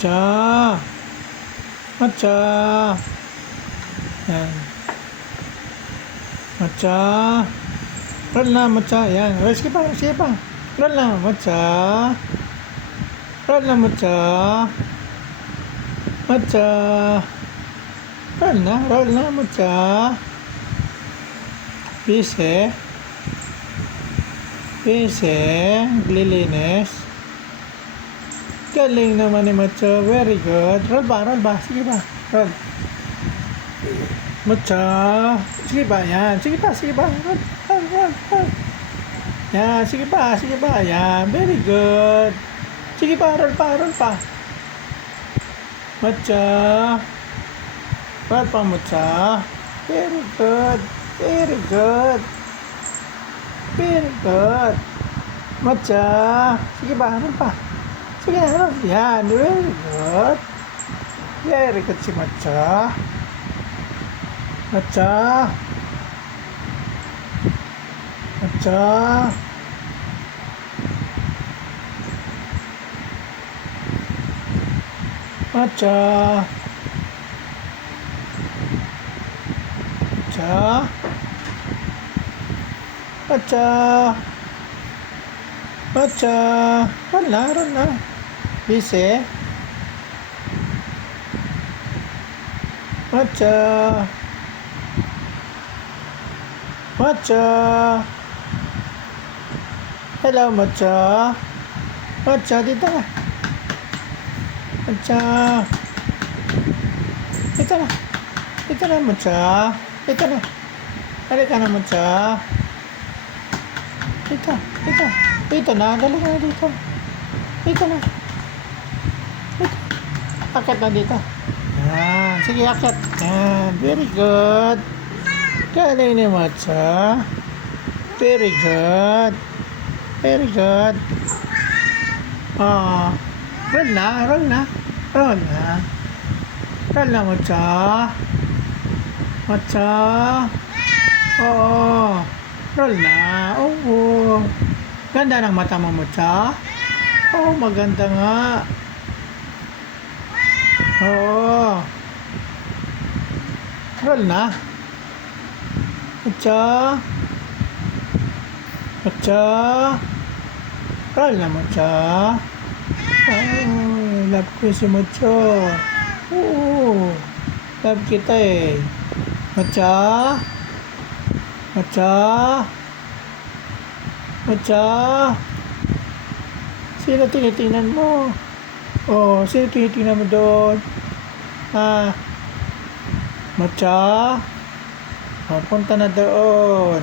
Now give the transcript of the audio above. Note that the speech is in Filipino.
Matcha. Matcha. Yan. Matcha. Roll na, matcha. Yan. Roll, sige pa, sige pa. Roll na, matcha. Roll na, matcha. Matcha. Roll na, matcha. Pise. Pise. Glilinis. Galing naman ni Matcha. Very good. Roll ba? Sige ba? Roll. Matcha. Sige ba? Yan. Sige pa. Roll. Yan. Sige pa. Yan. Very good. Sige pa. Roll pa. Matcha. Roll pa, Matcha. Very good. Matcha. Sige ba? Roll pa. Sige na, roll. Yan. Very good si Matcha. Matcha. Roll na. Pise. Matcha. Hello, Matcha. Matcha, dito na. Matcha. Dito na, Matcha. Halika na, Matcha. Dito na. Dali ka na dito. Dito na. Akit na dito. Yan. Sige, akit. Yan. Very good. Galing ni Matcha. Very good. Roll na, Matcha. Oo. Roll na. Oo. Ganda ng mata mo, Matcha. Oo, maganda nga. Oo. Roll na. Matcha. Roll na, Matcha. Oh, love ko si Matcha. Oo. Love kita eh. Matcha. Sino tinitingnan mo? Oh, sino tinitingnan mo doon? Matcha. Oh, punta na doon.